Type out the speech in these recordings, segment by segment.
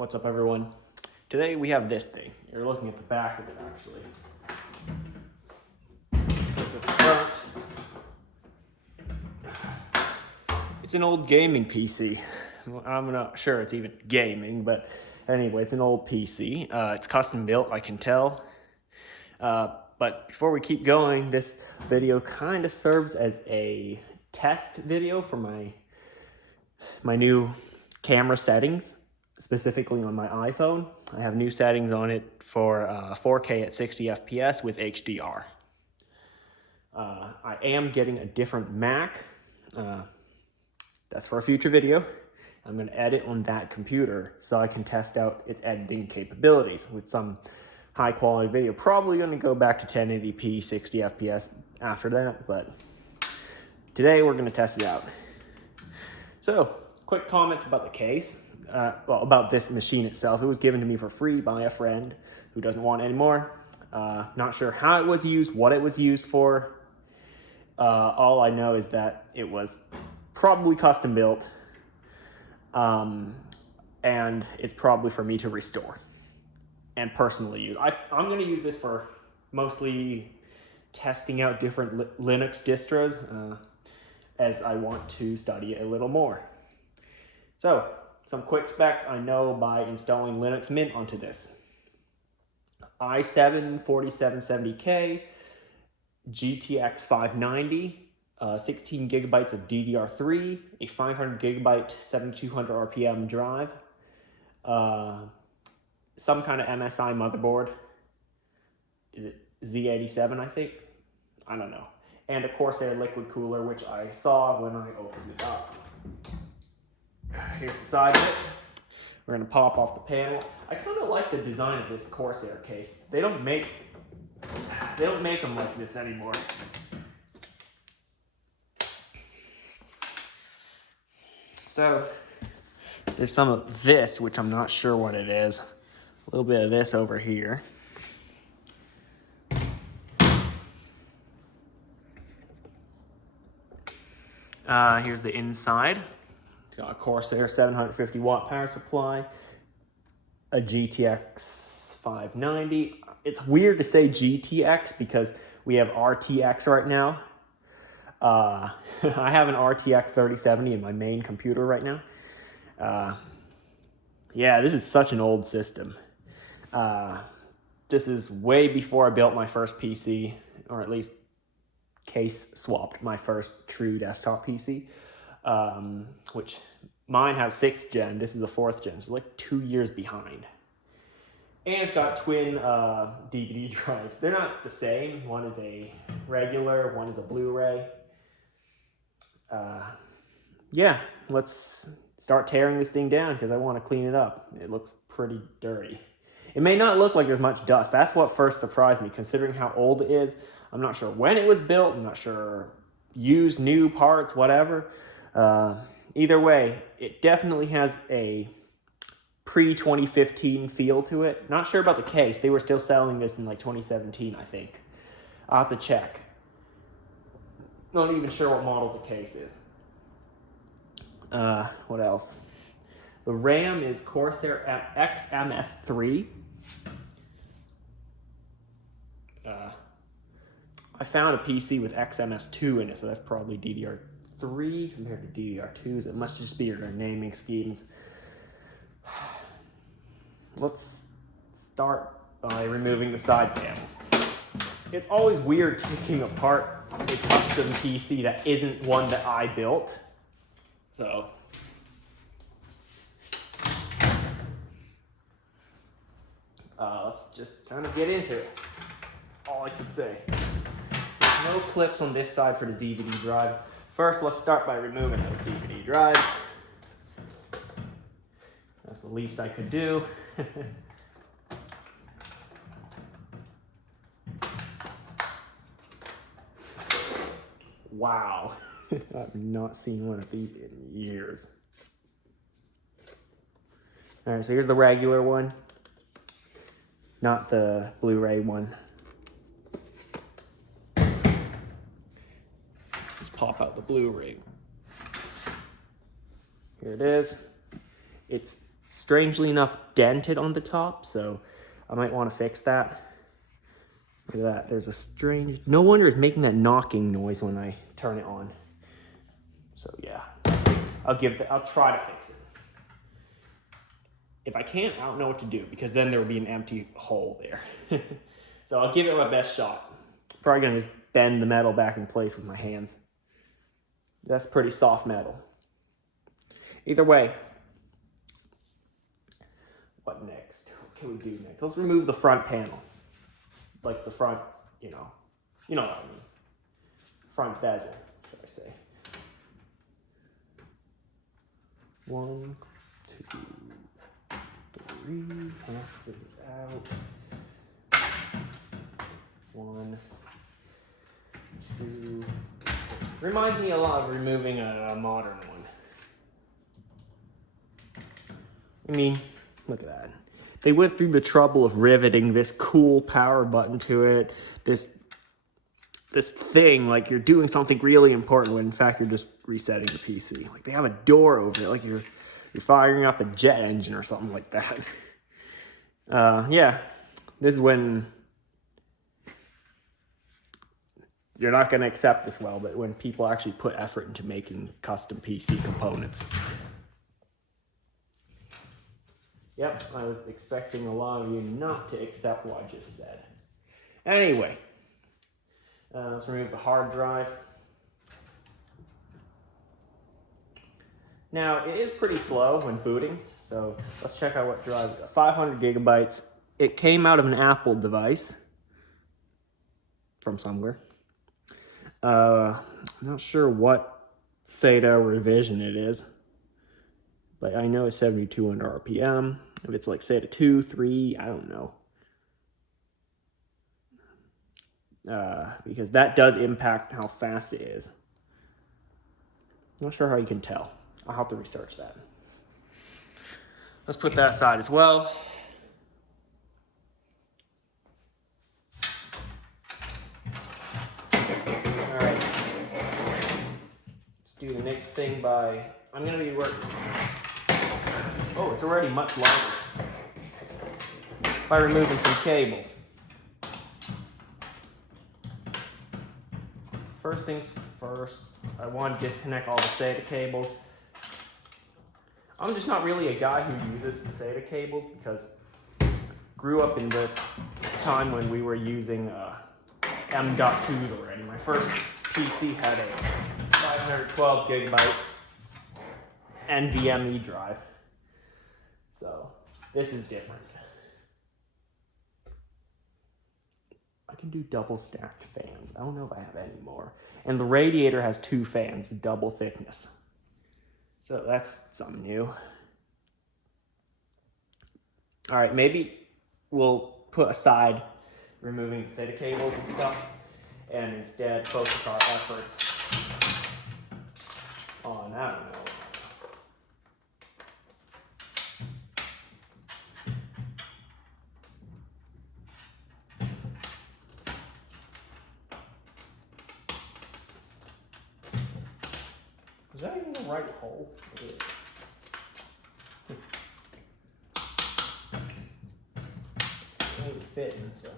What's up, everyone? Today we have this thing. You're looking at the back of it, actually. Look at the front. It's an old gaming PC. Well, I'm not sure it's even gaming, but anyway, it's an old PC. It's custom built, I can tell. But before we keep going, this video kind of serves as a test video for my new camera settings, specifically on my iPhone. I have new settings on it for 4K at 60 FPS with HDR. I am getting a different Mac. That's for a future video. I'm going to edit on that computer so I can test out its editing capabilities with some high quality video. Probably going to go back to 1080p 60 FPS after that, but today we're going to test it out. So, quick comments about the case. Well, about this machine itself. It was given to me for free by a friend who doesn't want it anymore. Not sure how it was used, what it was used for. All I know is that it was probably custom built, and it's probably for me to restore and personally use. I'm going to use this for mostly testing out different Linux distros, as I want to study it a little more. So, some quick specs I know by installing Linux Mint onto this. i7 4770K, GTX 590, 16 gigabytes of DDR3, a 500 gigabyte 7200 RPM drive, some kind of MSI motherboard. Is it Z87, I think? I don't know. And a Corsair liquid cooler, which I saw when I opened it up. Here's the side of it. We're going to pop off the panel. I kind of like the design of this Corsair case. They don't make them like this anymore. So there's some of this, which I'm not sure what it is. A little bit of this over here. Here's the inside. It's got a Corsair 750 watt power supply, a GTX 590. It's weird to say GTX because we have RTX right now. I have an RTX 3070 in my main computer right now. Yeah, this is such an old system. This is way before I built my first PC, or at least case swapped my first true desktop PC. Which mine has 6th gen, this is the 4th gen, so like 2 years behind. And it's got twin DVD drives. They're not the same. One is a regular, one is a Blu-ray. Yeah, let's start tearing this thing down because I want to clean it up. It looks pretty dirty. It may not look like there's much dust. That's what first surprised me, considering how old it is. I'm not sure when it was built. I'm not sure used, new parts, whatever. Either way, it definitely has a pre-2015 feel to it. Not sure about the case. They were still selling this in like 2017, I think. I'll have to check. Not even sure what model the case is. What else? The RAM is Corsair XMS3. I found a PC with XMS2 in it, so that's probably DDR3 compared to DDR2s. It must just be their naming schemes. Let's start by removing the side panels. It's always weird taking apart a custom PC that isn't one that I built. So, let's just kind of get into it. All I can say. No clips on this side for the DVD drive. First, let's start by removing the DVD drive. That's the least I could do. Wow. I've not seen one of these in years. Alright, so here's the regular one. Not the Blu-ray one. Let's pop out the Blu-ray. Here it is. It's strangely enough, dented on the top, so I might want to fix that. Look at that, there's a strange, no wonder it's making that knocking noise when I turn it on. So yeah, I'll try to fix it. If I can't, I don't know what to do, because then there will be an empty hole there. So I'll give it my best shot. Probably gonna just bend the metal back in place with my hands. That's pretty soft metal. Either way, what next? What can we do next? Let's remove the front panel. Like the front, you know what I mean. Front bezel, should I say. 1, 2, 3, half things out. 1, 2. Reminds me a lot of removing a modern one. I mean, look at that. They went through the trouble of riveting this cool power button to it. This thing, like you're doing something really important when in fact you're just resetting the PC. Like they have a door over it, like you're firing up a jet engine or something like that. Yeah, this is when you're not going to accept this well, but when people actually put effort into making custom PC components. Yep, I was expecting a lot of you not to accept what I just said. Anyway, let's remove the hard drive. Now, it is pretty slow when booting, so let's check out what drive we got. 500 gigabytes. It came out of an Apple device from somewhere. I'm not sure what SATA revision it is, but I know it's 7200 RPM. If it's like SATA 2, 3, I don't know. Because that does impact how fast it is. Not sure how you can tell. I'll have to research that. Let's put that aside as well. Alright. Let's do the next thing by, I'm going to be working. Oh, it's already much lighter. By removing some cables. First things first, I want to disconnect all the SATA cables. I'm just not really a guy who uses SATA cables because I grew up in the time when we were using M.2s already. My first PC had a 512 gigabyte NVMe drive. So this is different. I can do double stacked fans. I don't know if I have any more. And the radiator has 2 fans, double thickness. So that's something new. All right, maybe we'll put aside removing SATA cables and stuff and instead focus our efforts on, I don't know. Is that even the right hole? It is. It ain't fitting, so.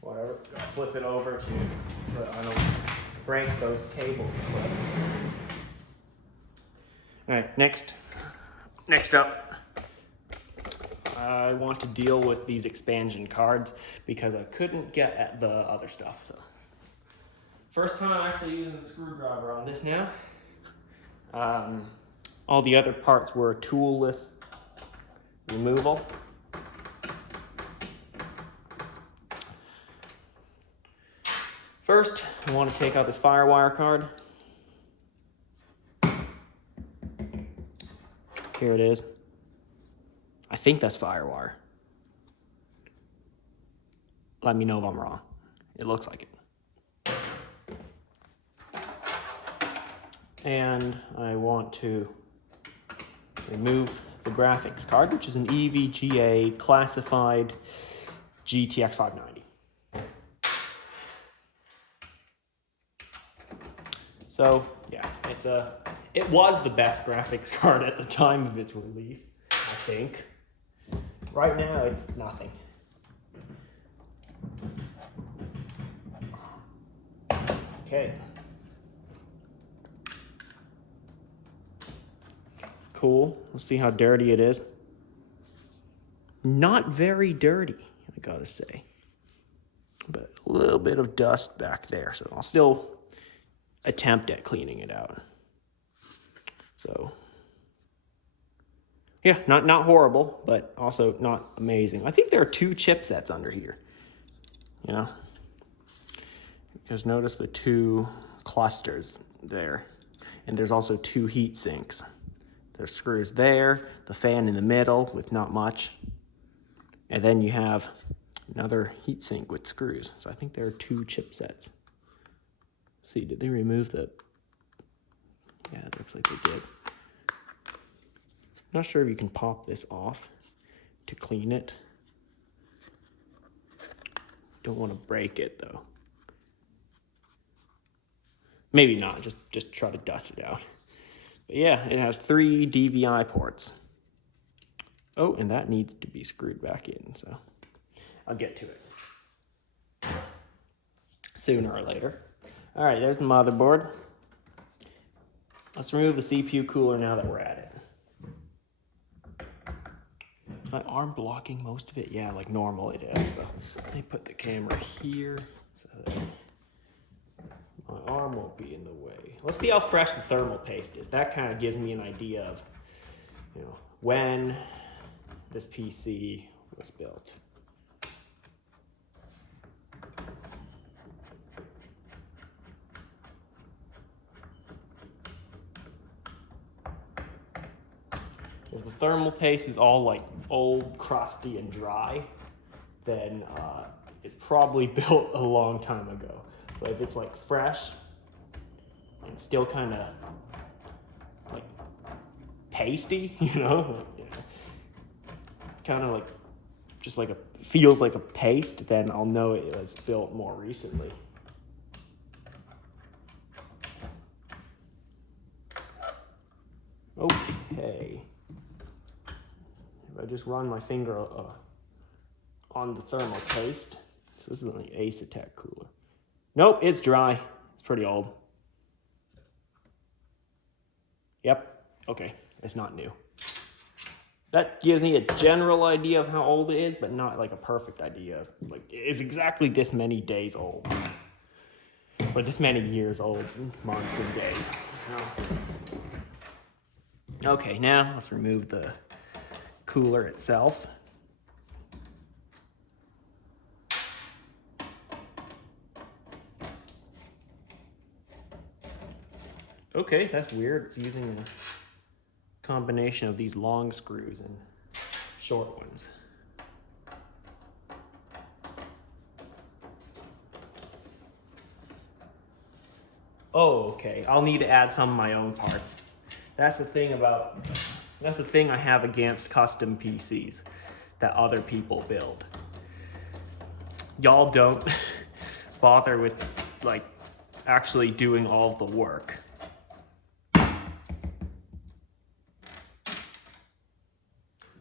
Whatever, gotta flip it over so I don't break those cable clips. All right, next up, I want to deal with these expansion cards because I couldn't get at the other stuff. So, first time I'm actually using the screwdriver on this now. All the other parts were toolless removal. First, I want to take out this FireWire card. Here it is. I think that's FireWire. Let me know if I'm wrong. It looks like it. And I want to remove the graphics card, which is an EVGA classified GTX 590. So yeah, it was the best graphics card at the time of its release, I think. Right now, it's nothing. Okay. Cool. Let's see how dirty it is. Not very dirty, I gotta say. But a little bit of dust back there, so I'll still attempt at cleaning it out. So, yeah, not horrible, but also not amazing. I think there are 2 chipsets under here, you know? Because notice the 2 clusters there. And there's also 2 heat sinks. There's screws there, the fan in the middle with not much. And then you have another heat sink with screws. So I think there are 2 chipsets. See, did they remove the... Yeah, it looks like they did. Not sure if you can pop this off to clean it. Don't want to break it though. Maybe not, just try to dust it out. But yeah, it has 3 DVI ports. Oh, and that needs to be screwed back in, so I'll get to it sooner or later. All right, there's the motherboard. Let's remove the CPU cooler now that we're at it. Is my arm blocking most of it? Yeah, like normal it is. So let me put the camera here so that my arm won't be in the way. Let's see how fresh the thermal paste is. That kind of gives me an idea of, you know, when this PC was built. If the thermal paste is all like old, crusty, and dry, then it's probably built a long time ago. But if it's like fresh and still kind of like pasty, you know, kind of like just like feels like a paste, then I'll know it was built more recently. Okay. If I just run my finger on the thermal paste, so this is an Asetek cooler. Nope, it's dry. It's pretty old. Yep, okay, it's not new. That gives me a general idea of how old it is, but not like a perfect idea of, like, it's exactly this many days old. Or this many years old, months and days. Okay, now let's remove the cooler itself. Okay, that's weird. It's using a combination of these long screws and short ones. Oh, okay. I'll need to add some of my own parts. That's the thing I have against custom PCs that other people build. Y'all don't bother with like actually doing all the work.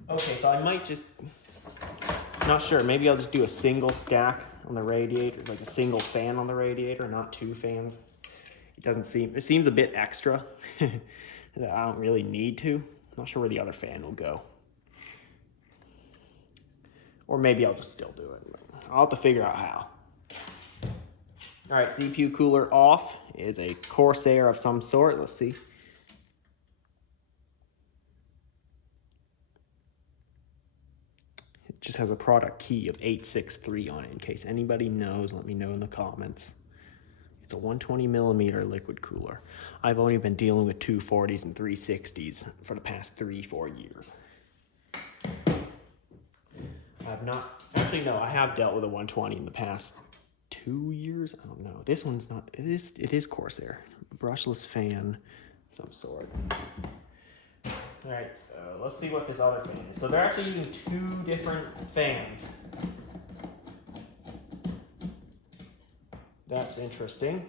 Okay, so I might just, not sure, maybe I'll just do a single stack on the radiator, like a single fan on the radiator, not 2 fans. It seems a bit extra that I don't really need to. I'm not sure where the other fan will go. Or maybe I'll just still do it. I'll have to figure out how. All right, CPU cooler off is a Corsair of some sort. Let's see. It just has a product key of 863 on it. In case anybody knows, let me know in the comments. It's a 120 millimeter liquid cooler. I've only been dealing with 240s and 360s for the past 3-4 years. I have dealt with a 120 in the past 2 years. I don't know. This one's not, it is Corsair. A brushless fan, some sort. All right, so let's see what this other fan is. So they're actually using two different fans. That's interesting.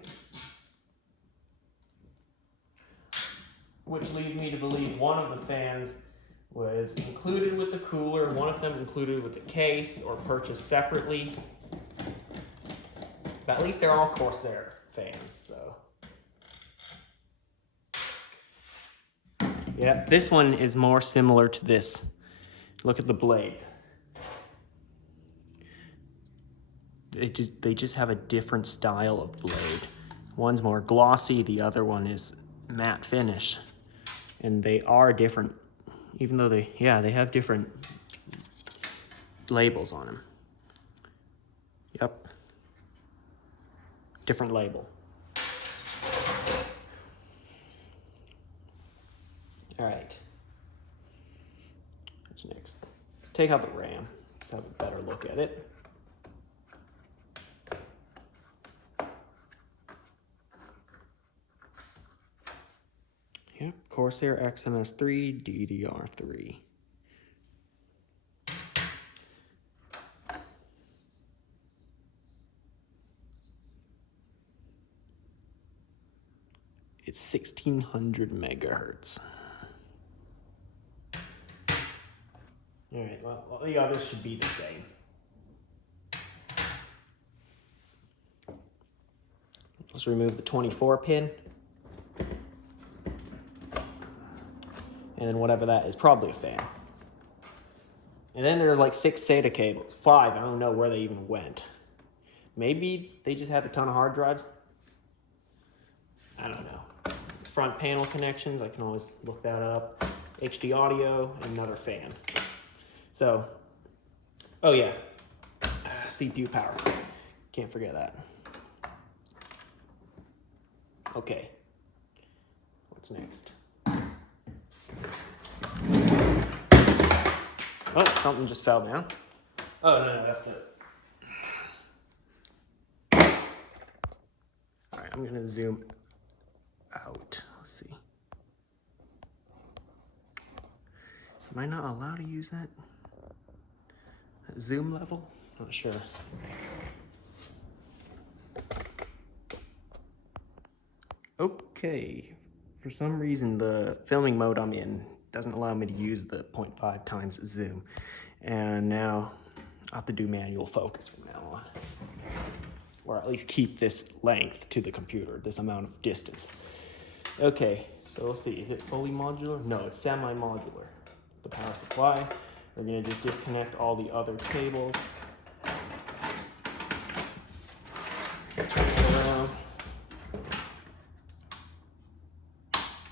Which leads me to believe one of the fans was included with the cooler, one of them included with the case or purchased separately. But at least they're all Corsair fans, so. Yeah, this one is more similar to this. Look at the blades. They just have a different style of blade. One's more glossy, the other one is matte finish. And they are different, even though they have different labels on them. Yep. Different label. All right. What's next? Let's take out the RAM. Let's have a better look at it. Yep, Corsair XMS3 DDR3. It's 1600 megahertz. All right, well, the others should be the same. Let's remove the 24 pin. And then whatever that is, probably a fan. And then there's like 6 SATA cables. 5, I don't know where they even went. Maybe they just had a ton of hard drives. I don't know. Front panel connections, I can always look that up. HD audio, and another fan. So, oh yeah, CPU power. Can't forget that. Okay, what's next? Oh, something just fell down. Oh, no, that's the... All right, I'm gonna zoom out. Let's see. Am I not allowed to use that zoom level? Not sure. Okay, for some reason the filming mode I'm in doesn't allow me to use the 0.5 times zoom. And now I'll have to do manual focus from now on. Or at least keep this length to the computer, this amount of distance. Okay, so let's see, is it fully modular? No, it's semi-modular. The power supply, we're gonna just disconnect all the other cables.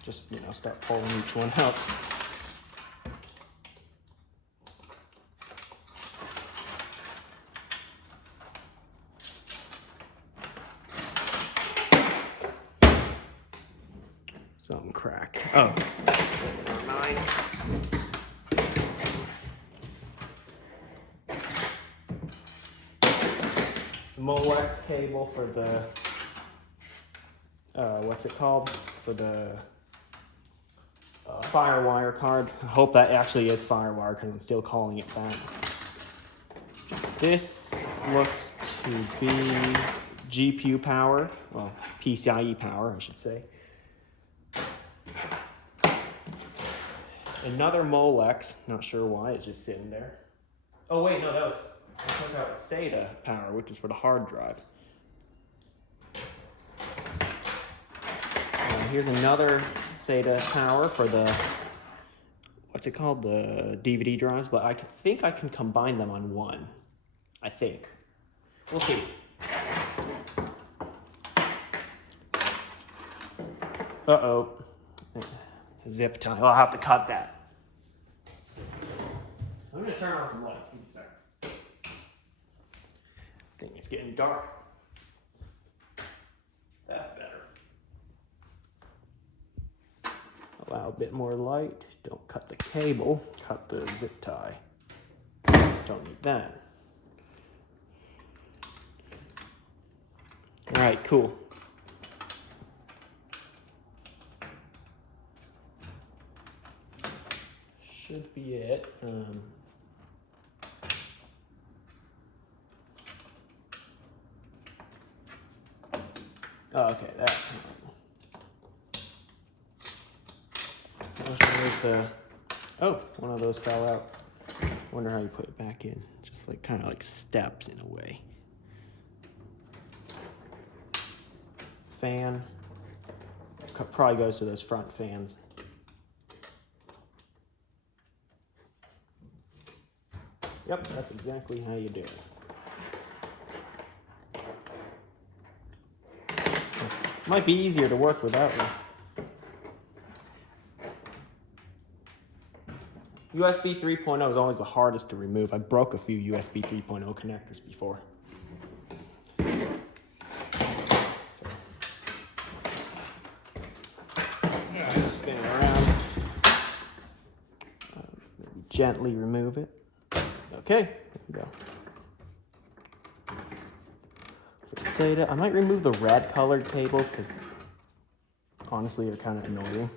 Just, start pulling each one out. Something cracked. Oh, never mind. The Molex cable for the, what's it called? For the Firewire card. I hope that actually is Firewire because I'm still calling it that. This looks to be GPU power, well, PCIe power, I should say. Another Molex, not sure why, it's just sitting there. Oh wait, no, I took out SATA power, which is for the hard drive. Here's another SATA power for the, what's it called, the DVD drives, but I think I can combine them on one. I think. We'll see. Uh-oh. Zip tie. I'll have to cut that. I'm going to turn on some lights. Give me a second. I think it's getting dark. That's better. Allow a bit more light. Don't cut the cable. Cut the zip tie. Don't need that. All right, cool. should be it. Oh, okay, that's oh, one of those fell out. Wonder how you put it back in. Just like kind of like steps in a way. Fan. Probably goes to those front fans. Yep, that's exactly how you do it. Might be easier to work without one. USB 3.0 is always the hardest to remove. I broke a few USB 3.0 connectors before. Just spin it around. Maybe gently remove it. Okay, there we go. For SATA, I might remove the red colored cables because honestly they're kind of annoying.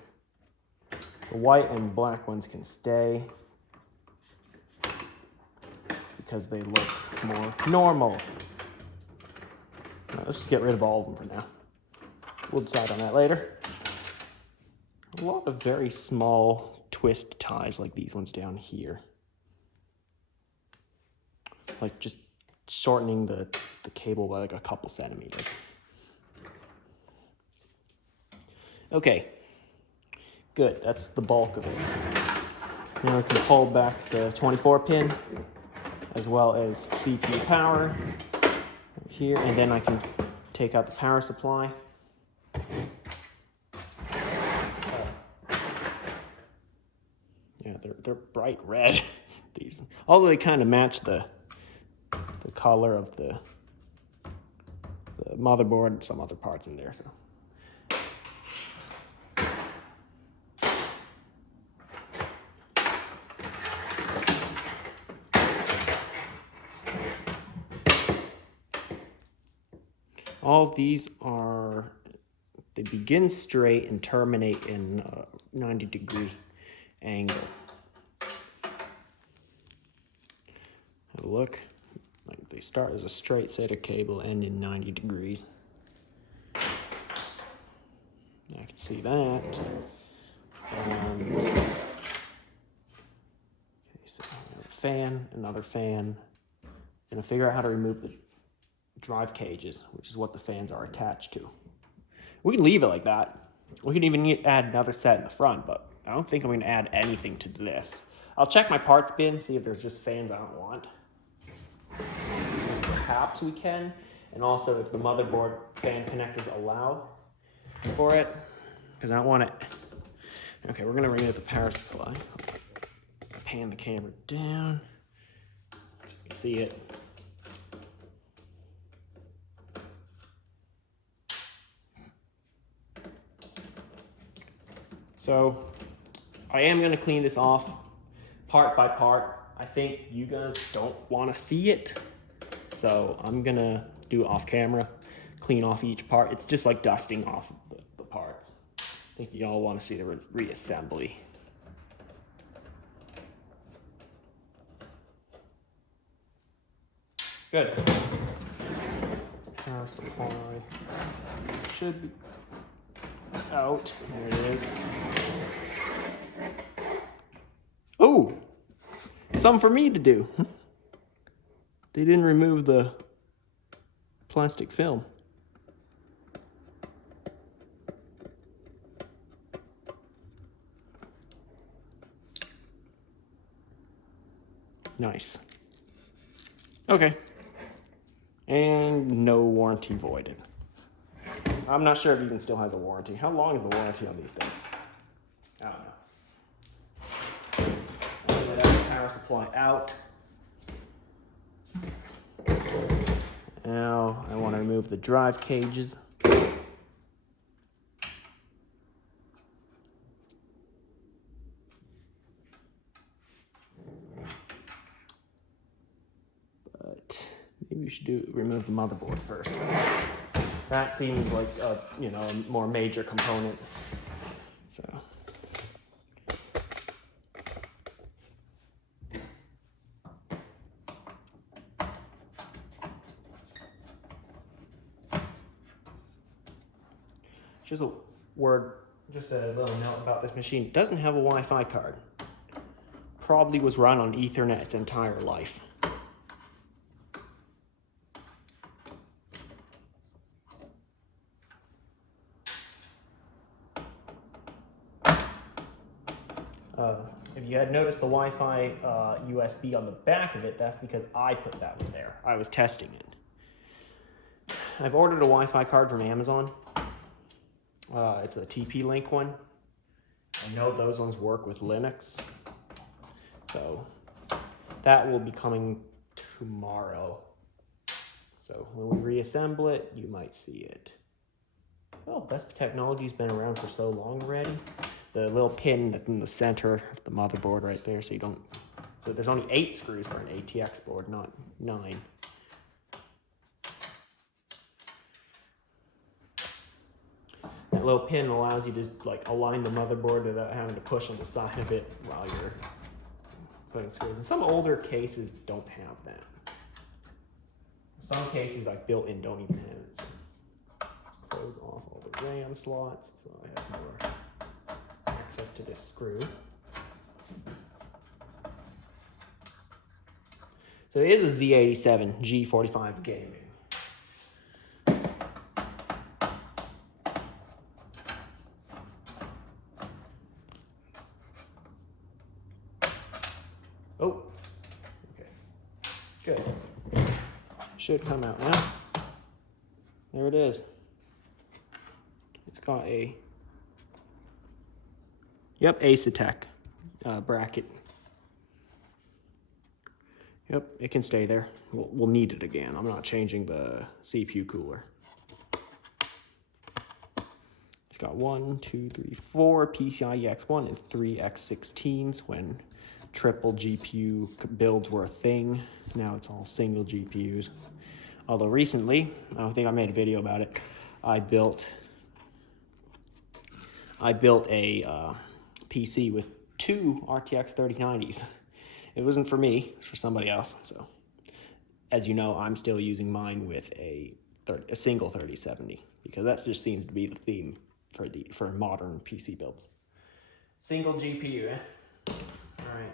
The white and black ones can stay because they look more normal. Right, let's just get rid of all of them for now. We'll decide on that later. A lot of very small twist ties like these ones down here. Like just shortening the cable by like a couple centimeters. Okay. Good, that's the bulk of it. Now we can pull back the 24 pin as well as CPU power here, and then I can take out the power supply. Yeah, they're bright red, these. Although they kind of match the color of the motherboard and some other parts in there, so. All of these they begin straight and terminate in a 90-degree angle. Have a look. Like they start as a straight SATA cable, end in 90 degrees. I can see that. Okay, so another fan, and I figure out how to remove the drive cages, which is what the fans are attached to. We can leave it like that. We can even add another set in the front, but I don't think I'm going to add anything to this. I'll check my parts bin, see if there's just fans I don't want. Perhaps we can, and also if the motherboard fan connectors allow for it, because I don't want it. Okay, we're going to remove the power supply. Pan the camera down so you can see it. So I am going to clean this off part by part. I think you guys don't want to see it, so I'm going to do it off camera, clean off each part. It's just like dusting off the parts. I think you all want to see the reassembly. Good. Power supply should be out. There it is. Oh, something for me to do. They didn't remove the plastic film. Nice. Okay. And no warranty voided. I'm not sure if even still has a warranty. How long is the warranty on these things? I don't know. I'll get the power supply out. Now I want to remove the drive cages. But maybe we should remove the motherboard first. That seems like a more major component. So Just a little note about this machine. It doesn't have a Wi-Fi card. Probably was run on Ethernet its entire life. If you had noticed the Wi-Fi USB on the back of it, that's because I put that one there. I was testing it. I've ordered a Wi-Fi card from Amazon. It's a TP-Link one. I know those ones work with Linux. So that will be coming tomorrow. So when we reassemble it, you might see it. Oh, Best Technology's been around for so long already. The little pin that's in the center of the motherboard right there, so there's only 8 screws for an ATX board, not 9. That little pin allows you to just like align the motherboard without having to push on the side of it while you're putting screws. And some older cases don't have that. Some cases like built-in don't even have it. So let's close off all the RAM slots so I have more access to this screw. So it is a Z87 G45 gaming. Oh, okay, good. Should come out now. There it is. It's got a Asetek bracket. Yep, it can stay there. We'll need it again. I'm not changing the CPU cooler. It's got 1, 2, 3, 4 PCIe X1 and 3 X16s when triple GPU builds were a thing. Now it's all single GPUs. Although recently, I think I made a video about it, I built a PC with 2 RTX 3090s. It wasn't for me, it was for somebody else. So, as you know, I'm still using mine with a single 3070 because that just seems to be the theme for modern PC builds. Single GPU, eh? All right.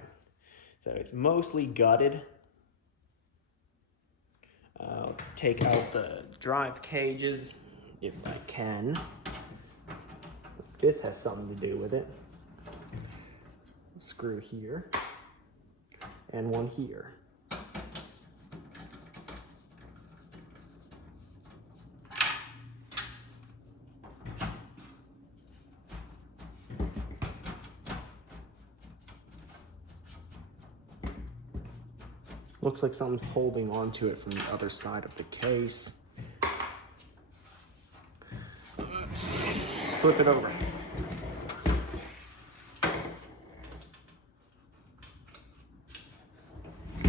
So it's mostly gutted. Let's take out the drive cages if I can. This has something to do with it. Screw here and one here. Looks like something's holding onto it from the other side of the case. Let's flip it over.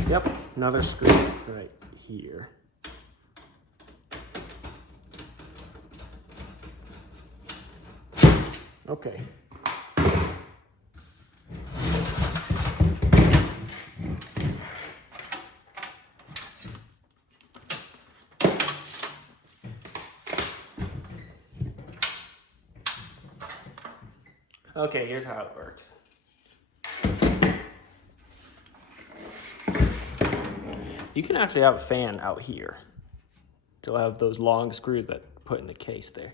Yep, another screw right here. Okay. Okay, here's how it works. You can actually have a fan out here. So I'll have those long screws that put in the case there.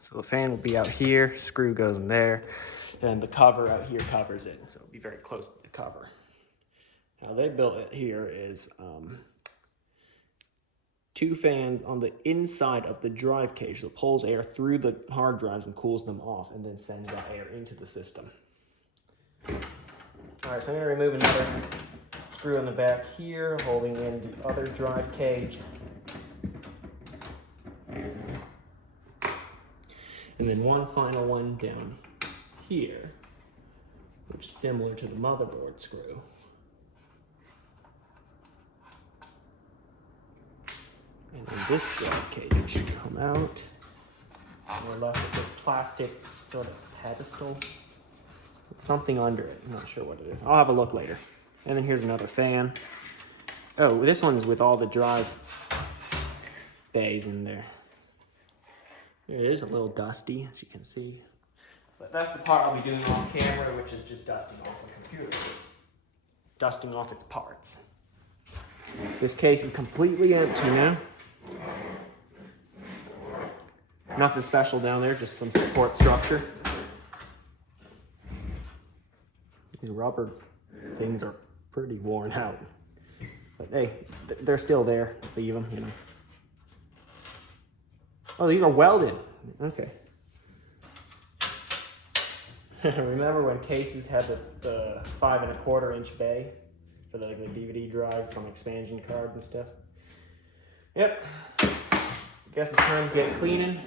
So the fan will be out here, screw goes in there, and the cover out here covers it. So it'll be very close to the cover. How they built it here is 2 fans on the inside of the drive cage that pulls air through the hard drives and cools them off and then sends that air into the system. All right, so I'm gonna remove another screw in the back here, holding in the other drive cage. And then one final one down here, which is similar to the motherboard screw. And then this drive cage should come out. And we're left with this plastic sort of pedestal with something under it. I'm not sure what it is. I'll have a look later. And then here's another fan. Oh, this one's with all the drive bays in there. It is a little dusty, as you can see. But that's the part I'll be doing on camera, which is just dusting off the computer. Dusting off its parts. This case is completely empty now. Nothing special down there, just some support structure. These rubber things are pretty worn out. But hey, they're still there. Leave them, you know. Oh, these are welded. Okay. Remember when cases had the 5 1/4 inch bay for the DVD drives, some expansion card and stuff? Yep. Guess it's time to get cleaning.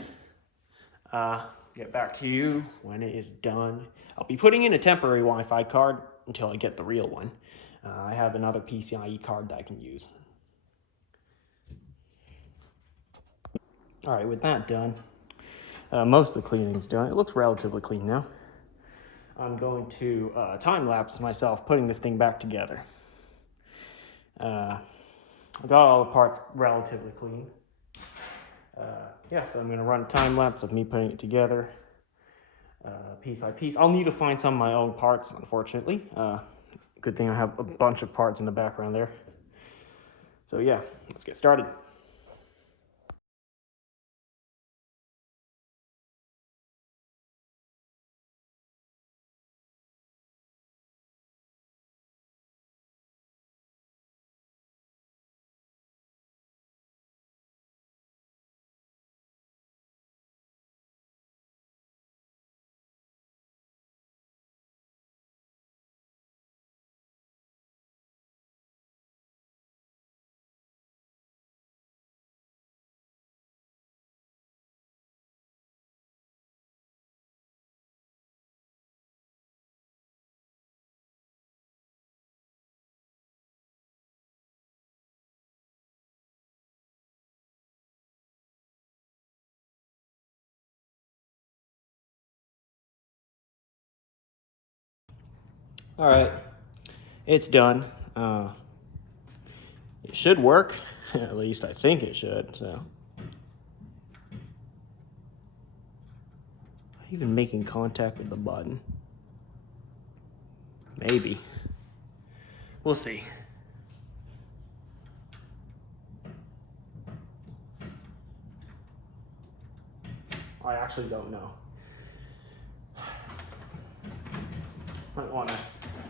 Get back to you when it is done. I'll be putting in a temporary Wi-Fi card until I get the real one. I have another PCIe card that I can use. All right, with that done, most of the cleaning's done. It looks relatively clean now. I'm going to time-lapse myself putting this thing back together. I got all the parts relatively clean. Yeah, so I'm going to run a time-lapse of me putting it together piece by piece. I'll need to find some of my own parts, unfortunately. Good thing I have a bunch of parts in the background there. So yeah, let's get started. All right, it's done. It should work, at least I think it should, so. Even making contact with the button. Maybe. We'll see. I actually don't know. Might want to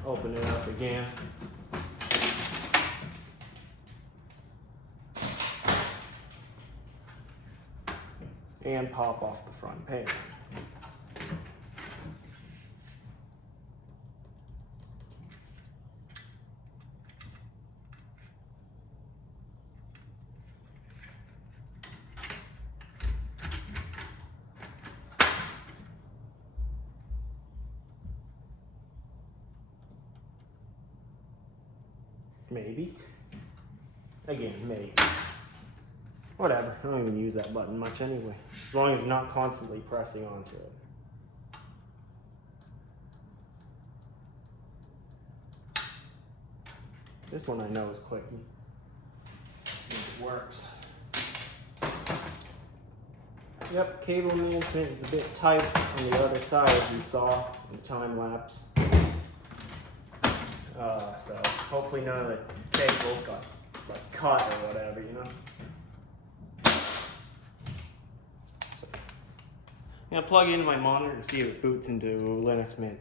open it up again. And pop off the front panel. Maybe. Again, maybe. Whatever, I don't even use that button much anyway. As long as it's not constantly pressing onto it. This one I know is clicking. It works. Yep, cable management is a bit tight on the other side, as you saw in the time lapse. So hopefully none of the cables got like cut or whatever, you know. So I'm gonna plug in my monitor to see if it boots into Linux Mint.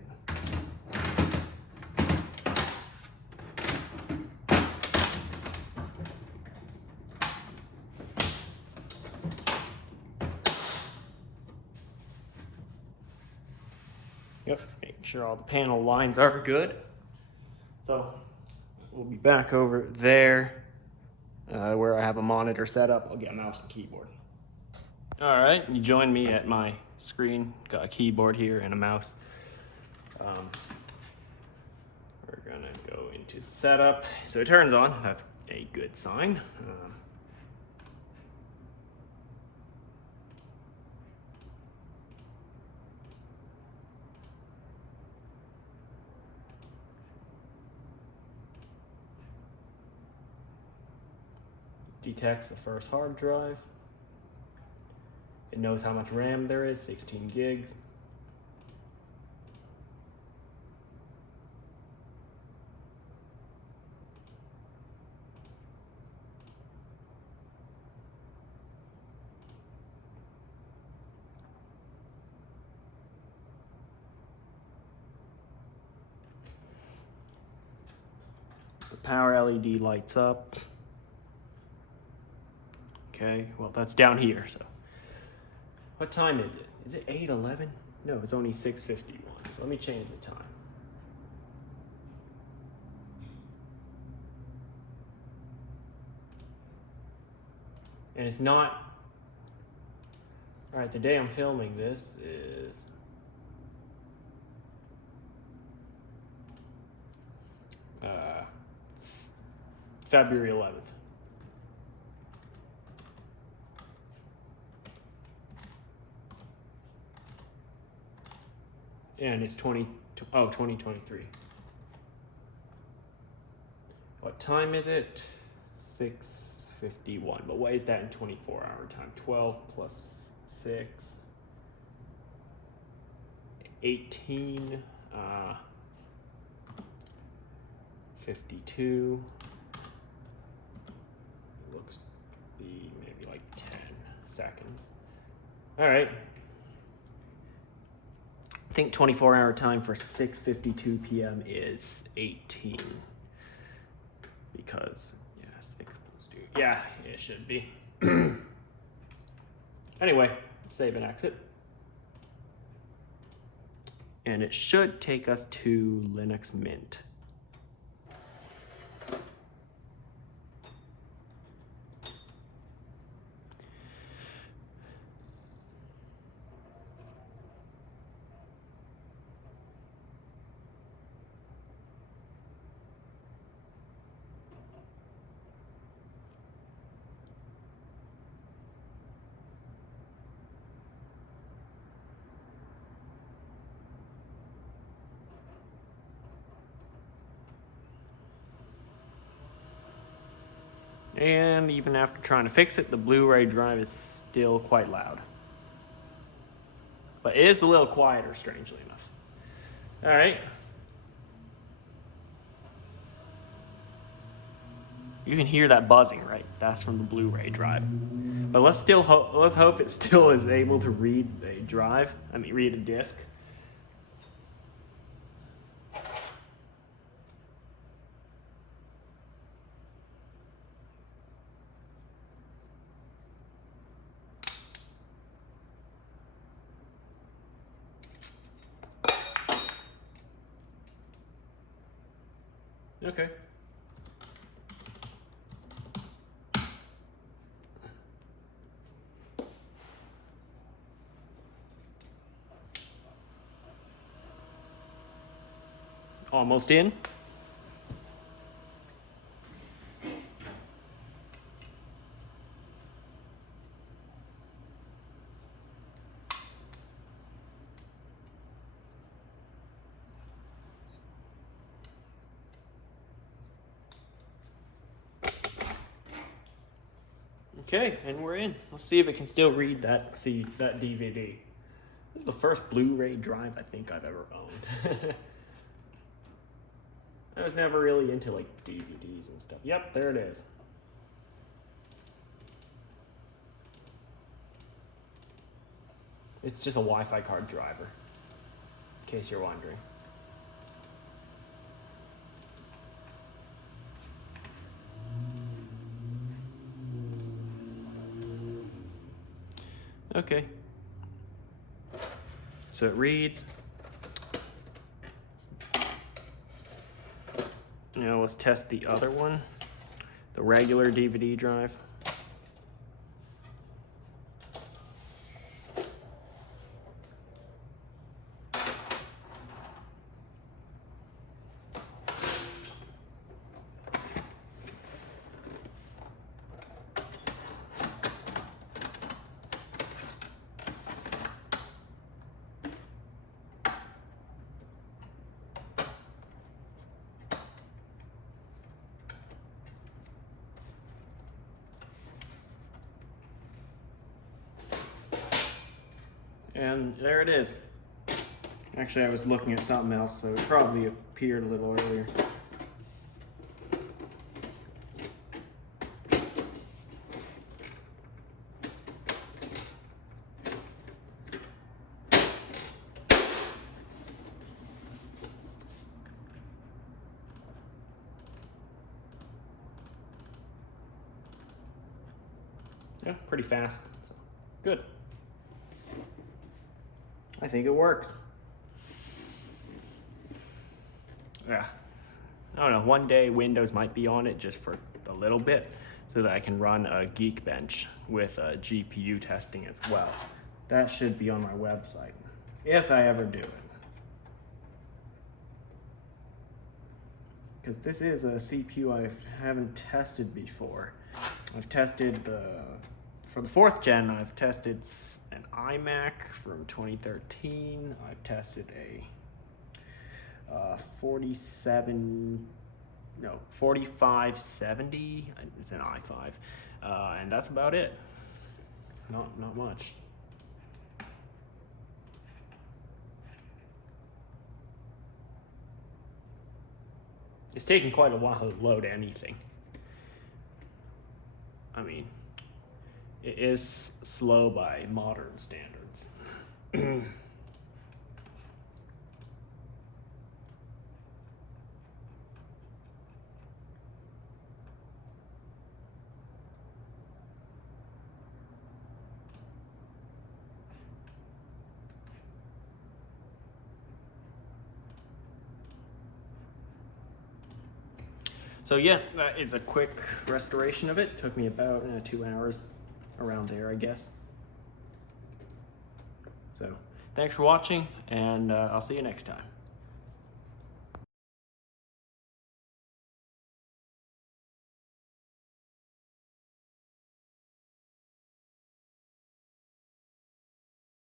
Yep, make sure all the panel lines are good. So we'll be back over there where I have a monitor set up. I'll get a mouse and keyboard. All right, you join me at my screen. Got a keyboard here and a mouse. We're gonna go into the setup. So it turns on, that's a good sign. Detects the first hard drive. It knows how much RAM there is, 16 gigs. The power LED lights up. Okay, well that's down here, so. What time is it? Is it 8:11? No, it's only 6:51, so let me change the time. And it's not, all right, the day I'm filming this is February 11th. And it's 2023. What time is it? 6:51. But what is that in 24-hour time? 12 plus 6. 18. 52. It looks to be maybe like 10 seconds. All right. I think 24-hour time for 6:52 p.m. is 18. Because, yeah, 6 plus 2. Yeah, it should be. Anyway, save and exit. And it should take us to Linux Mint. And even after trying to fix it, the Blu-ray drive is still quite loud. But it is a little quieter, strangely enough. All right. You can hear that buzzing, right? That's from the Blu-ray drive. But let's hope it still is able to read a drive. Read a disc. Okay. Almost in. Okay, and we're in. Let's see if it can still read that DVD. This is the first Blu-ray drive I think I've ever owned. I was never really into like DVDs and stuff. Yep, there it is. It's just a Wi-Fi card driver, in case you're wondering. Okay. So it reads. Now let's test the other one, the regular DVD drive. And there it is. Actually, I was looking at something else, so it probably appeared a little earlier. Yeah, pretty fast. So, good. I think it works. Yeah. I don't know, one day Windows might be on it just for a little bit so that I can run a Geekbench with GPU testing as well. That should be on my website, if I ever do it. Because this is a CPU I haven't tested before. I've tested for the 4th gen, I've tested an iMac from 2013. I've tested a 4570, it's an i5, and that's about it. Not much. It's taking quite a while to load anything. I mean, it is slow by modern standards. So yeah, that is a quick restoration of it. Took me about 2 hours, around there, I guess. So thanks for watching, and I'll see you next time.